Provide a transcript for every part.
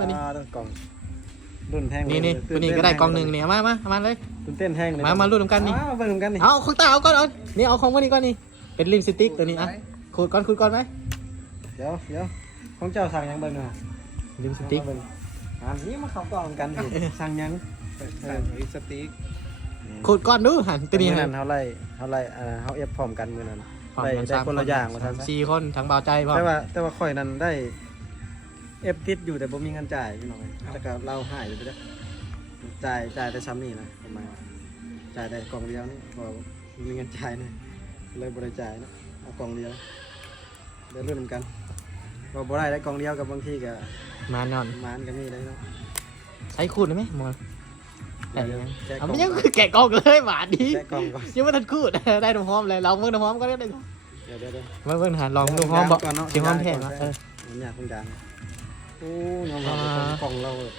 มานี่อ่าต้องกล่องรุ่นแห้งนี่นี่ตัวนี้ก็ได้กล่องหนึ่งเนี่ยเอามามาเอามาเลยตื่นเต้นแห้งเลยมามารุ่นนำกันนี่อ่าเบิ่งนำกันนี่เอาของตาเอาก่อนเอานี่เอาของวันนี้ก่อนนี่เป็นลิมสติกตัวนี้อะขูดก่อนขูดก่อนไหมเดี๋ยวเดี๋ยวของเจ้าสั่งยังเบิ่งหน่อยลิมสติกเอามาเบิ่งอ่านี่มาเข้ากล่องกันสิสั่งยังสั่งลิปสติกขูดก่อนดูหันตัวนี้มื้อหันั้นนเฮาไล่เฮาไล่อ่าเฮาเอฟพร้อมกันมื้อนั้นฝั่งได้กันได้สามคนละอย่างว่าซั่นสามสี่คนทั้งเบาใจพ่อแต่ว่าแต่ว่าข่อยนั้นได้ เอฟติดอยู่แต่บ่มีเงินจ่ายพี่น้องแต่ก็เราหายอยู่ไปแล้วจ่ายจ่ายได้ซ้ำนี่นะประมาณจ่ายได้กล่องเดียวนี่พอมีเงินจ่ายนี่เลยบ่ได้จ่ายนะเอากล่องเดียวเดี๋ยวรุ่นนำกันบ่บ่ได้ได้กล่องเดียวกับบางทีก็มานอนมานก็มีได้เนาะใช้ขูดได้ไหมหมอนแต่ยังแกะกล่เอาองไม่ยังคือแกะกล่องเลยหวานดีแกะกล่องก่อนยังไม่ทันขูดได้น้ำหอมเลยเราเมื่อน้ำหอมก็ได้เดี๋ยวเดี๋ยวเดี๋ยวมาเบิ่งหาลองดูหอมบ่ก่อนเนาะสีหอมแพงวะเออ มันอยากคุณดังโอ้ยอมรับอ่ากล่องเราแบบ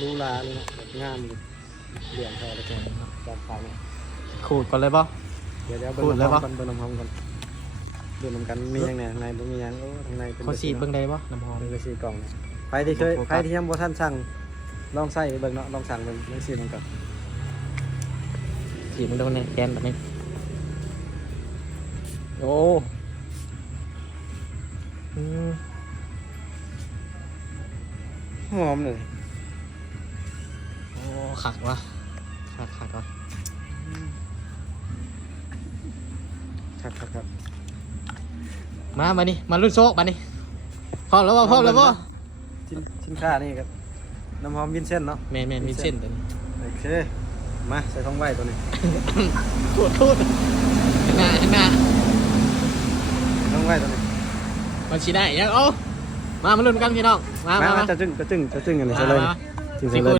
รูลาเลยเนาะแบบงามเลยเหลี่ยมแท้เลยแกจัดฟังเนี่ยขูดก่อนเลยป่ะเดี๋ยวเดี๋ยวพูเบิ่ดงเลยน้ำหอปะมกันเบิ่งน้ำหอมกันดูน้ำกันมีอย่างไงข้างในบ่มีหยังโอ้ข้างในเป็นเขาสีดเบิ่งได้ป่ะน้ำหอมเป็นกระสีกล่องใครที่เคยโฟกัสใครที่ยังบ่ทันสั่งลองใส่เบิ่งเนาะลองสั่งเบิ่งลองสีมันก่อนสีมันโดนในแกนแบบนี้โอ้อื หอมเลยโอ้ขักวะขักขักวะครับครับครับมามานี่มาลุ้นโซกมานี่พร้อมแล้วป่ะพร้อมแล้วป่ะชิ้นชิ้นค่านี่ครับน้ำหอมวินเซนต์เนาะแมนแมนมีเส้นตัวนี้โอเคมาใส่ท้องไว้ตัวนี้พูดพูดหน้าหน้าท้องไว้ตัวนี้มันชี้ได้ยังเอา มามาลุ้นกันพี่น้องมามามามามาจะจึ้งจะจึ้งจะจึ้งกันเลยมาใช่เลยมาจึ้งสิใช่เลคุยณ